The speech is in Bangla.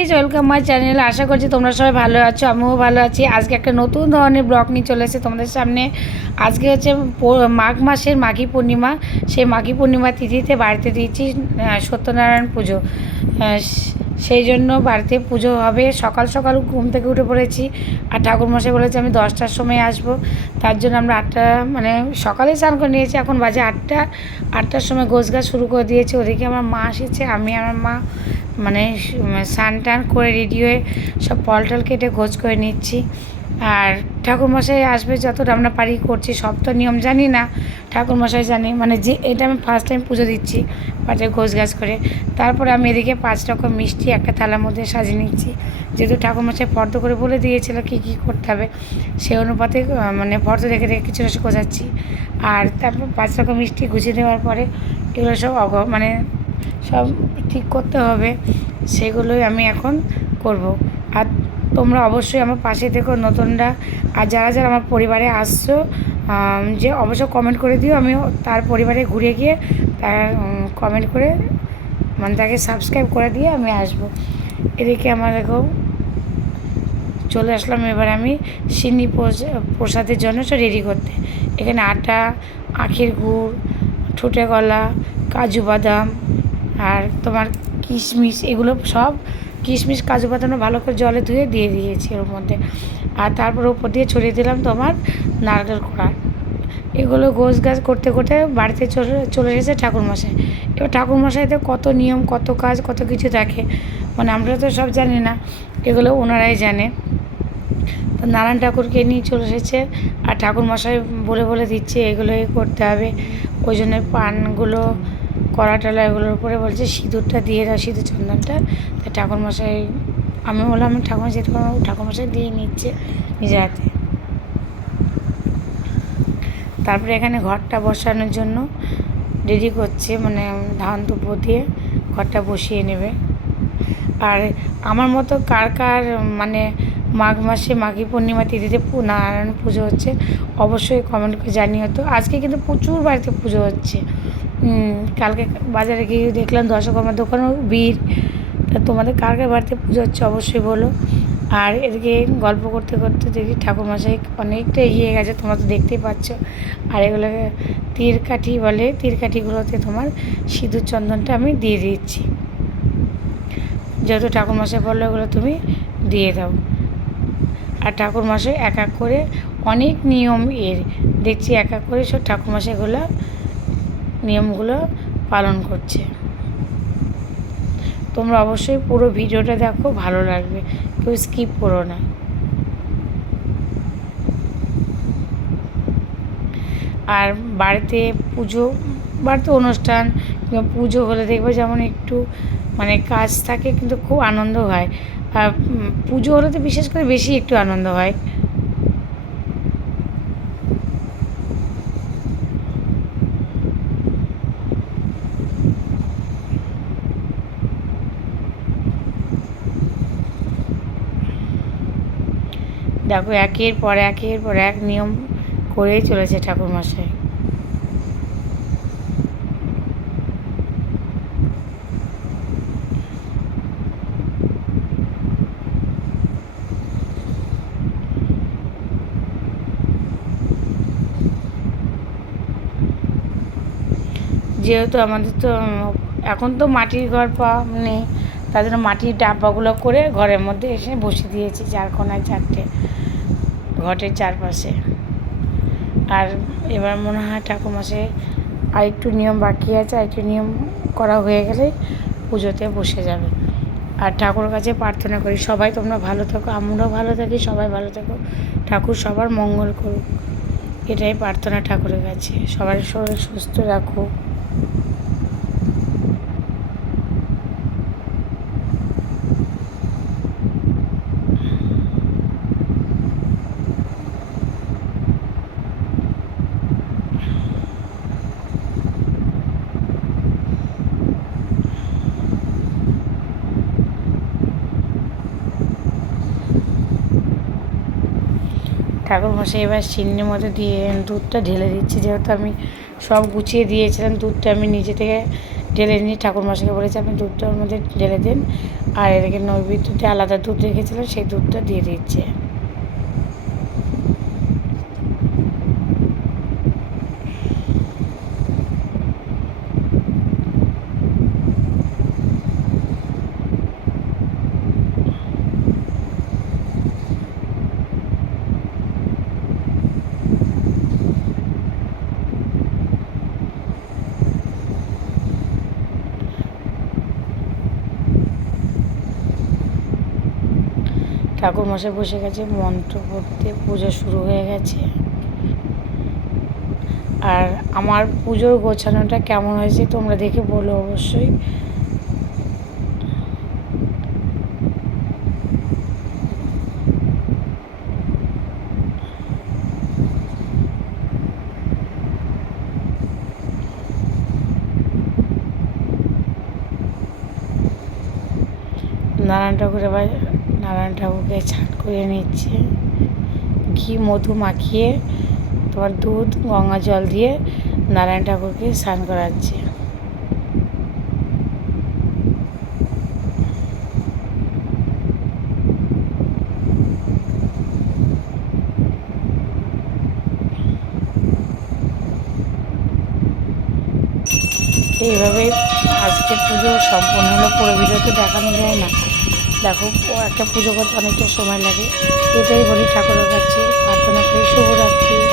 গাইজ ওয়েলকাম মাই চ্যানেল আশা করছি তোমরা সবাই ভালো আছো, আমিও ভালো আছি। আজকে একটা নতুন ধরনের ব্লগ নিয়ে চলে এসেছে তোমাদের সামনে। আজকে হচ্ছে মাঘ মাসের মাঘী পূর্ণিমা। সেই মাঘী পূর্ণিমা তিথিতে বাড়িতে দিয়েছি সত্যনারায়ণ পুজো। সেই জন্য বাড়িতে পুজো হবে। সকাল সকাল ঘুম থেকে উঠে পড়েছি আর ঠাকুরমশাই বলেছে আমি দশটার সময় আসব। তার জন্য আমরা আটটা মানে সকালে স্নান করে নিয়েছি। এখন বাজে আটটা। আটটার সময় গোছ গাছ শুরু করে দিয়েছি। ওদিকে আমার মা এসেছে, আমি আমার মা মানে স্নান টান করে রেডি হয়ে সব পলটল টল কেটে গোছ করে নিচ্ছি। আর ঠাকুরমশাই আসবে যতটা আমরা পারি করছি, সব তো নিয়ম জানি না। ঠাকুরমশাই জানি মানে যে, এটা আমি ফার্স্ট টাইম পুজো দিচ্ছি পাটে গোছ গাছ করে। তারপরে আমি এদিকে পাঁচ রকম মিষ্টি একটা থালার মধ্যে সাজিয়ে নিচ্ছি। যেহেতু ঠাকুরমশাই ফর্দ করে বলে দিয়েছিল কী কী করতে হবে সেই অনুপাতে মানে ফর্দ রেখে রেখে কিছু কিছু গোছাচ্ছি। আর তারপর পাঁচ রকম মিষ্টি গুছিয়ে দেওয়ার পরে এগুলো সব অগ মানে সব ঠিক করতে হবে, সেগুলোই আমি এখন করব। তোমরা অবশ্যই আমার পাশে থেকো নতুনরা। আর যারা যারা আমার পরিবারে আসছো যে অবশ্য কমেন্ট করে দিও। আমি তার পরিবারে ঘুরে গিয়ে তার কমেন্ট করে মানে তাকে সাবস্ক্রাইব করে দিয়ে আমি আসব। এদিকে আমার দেখো, চলে আসলাম এবার আমি সিন্নি প্রস- প্রসাদের জন্য। রেডি করতে। এখানে আটা, আখের গুড়, ঠোঁটে গলা কাজু বাদাম, আর তোমার কিশমিশ, এগুলো সব কিশমিশ, কাজু বাদামও ভালো করে জলে ধুয়ে দিয়ে দিয়েছি ওর মধ্যে। আর তারপর ওপর দিয়ে ছড়িয়ে দিলাম তোমার নারকেল কোড়া। এগুলো গোছ গাছ করতে করতে বাড়িতে চলে চলে এসেছে ঠাকুরমশাই এবার ঠাকুরমশাইতে কত নিয়ম, কত কাজ, কত কিছু থাকে মানে আমরা তো সব জানি না, এগুলো ওনারাই জানে। তো নারায়ণ ঠাকুরকে নিয়ে চলে এসেছে, আর ঠাকুরমশাই বলে বলে দিচ্ছে এগুলোই করতে হবে। ওই জন্য পানগুলো কড়া টলা এগুলোর উপরে বলছে, সিঁদুরটা দিয়ে দাও, সিঁদুর চন্দনটা। তা ঠাকুরমশাই, আমি বললাম আমি ঠাকুর যেতে পারব ঠাকুরমশাই দিয়ে নিচ্ছে নিজের হাতে। তারপরে এখানে ঘরটা বসানোর জন্য রেডি করছে মানে ধান দুপো দিয়ে ঘরটা বসিয়ে নেবে। আর আমার মতো কার কার মানে মাঘ মাসে মাঘী পূর্ণিমা তিথিতে নারায়ণ পুজো হচ্ছে, অবশ্যই কমেন্ট করে জানিও তো। আজকে কিন্তু প্রচুর বাড়িতে পুজো হচ্ছে। কালকে বাজারে গিয়ে দেখলাম দশকর্মার দোকানেও ভিড়। তা তোমাদের কার বাড়িতে পুজো হচ্ছে অবশ্যই বলো। আর এদিকে গল্প করতে করতে দেখি ঠাকুরমশাই অনেকটা এগিয়ে গেছে, তোমরা তো দেখতেই পাচ্ছ। আর এগুলোকে তীর কাঠি বলে তীর কাঠিগুলোতে তোমার সিঁদুর চন্দনটা আমি দিয়ে দিচ্ছি। যেহেতু ঠাকুরমশাই বলল এগুলো তুমি দিয়ে দাও। আর ঠাকুরমশাই এক এক করে অনেক নিয়ম এর। দেখছি এক এক করে সব ঠাকুরমশাইগুলো নিয়মগুলো পালন করছে। তোমরা অবশ্যই পুরো ভিডিওটা দেখো, ভালো লাগবে। কেউ স্কিপ করো না। আর বাড়িতে পুজো, বাড়িতে অনুষ্ঠান কিংবা পুজো হলে দেখবে যেমন একটু মানে কাজ থাকে, কিন্তু খুব আনন্দ হয়। আর পুজো হলে তো বিশেষ করে বেশি একটু আনন্দ হয়। দেখো, একের পর একের পর এক নিয়ম করেই চলেছে ঠাকুরমশাই। যেহেতু আমাদের তো এখন তো মাটির ঘর পাওয়া নেই জন্য মাটির ডাব্বাগুলো করে ঘরের মধ্যে এসে বসে দিয়েছি, চার কোনায় চারটে। ঘটের চারপাশে। আর এবার মনে হয় ঠাকুরমশাই আর একটু নিয়ম বাকি আছে, আরেকটু নিয়ম করা হয়ে গেলে পুজোতে বসে যাবে। আর ঠাকুর কাছে প্রার্থনা করি, সবাই তোমরা ভালো থাকো, আমরাও ভালো থাকি, সবাই ভালো থাকো। ঠাকুর সবার মঙ্গল করুক, এটাই প্রার্থনা ঠাকুরের কাছে। সবার শরীর সুস্থ রাখো। ঠাকুর মশাই এবার সিন্নির মতো দিয়ে দুধটা ঢেলে দিচ্ছি। যেহেতু আমি সব গুছিয়ে দিয়েছিলাম, দুধটা আমি নিজে থেকে ঢেলে নিয়ে ঠাকুরমশাইকে বলেছি, আপনি দুধটা ওর মধ্যে ঢেলে দিন। আর এদিকে নৈবেদ্যটা আলাদা দুধ রেখেছিলাম, সেই দুধটা দিয়ে দিচ্ছে। ঠাকুর মশাই বসে গেছে, মন্ত্র পড়তে, পুজো শুরু হয়ে গেছে। আর আমার পুজোর গোছানোটা কেমন হয়েছে তোমরা দেখে বলো অবশ্যই। নারায়ণ ঠাকুর এবার নারায়ণ ঠাকুরকে ছাট করে নিচ্ছে। ঘি, মধু মাখিয়ে তোমার দুধ, গঙ্গা জল দিয়ে নারায়ণ ঠাকুরকে স্নান করাচ্ছে। এইভাবে আজকে পুজো সম্পূর্ণ হলো। পুরো ভিডিওতে দেখানো যায় না। দেখো, ও একটা পুজো করতে অনেকটা সময় লাগে। এটাই বলি ঠাকুরের কাছে, প্রার্থনা করি, শুভরাত্রি।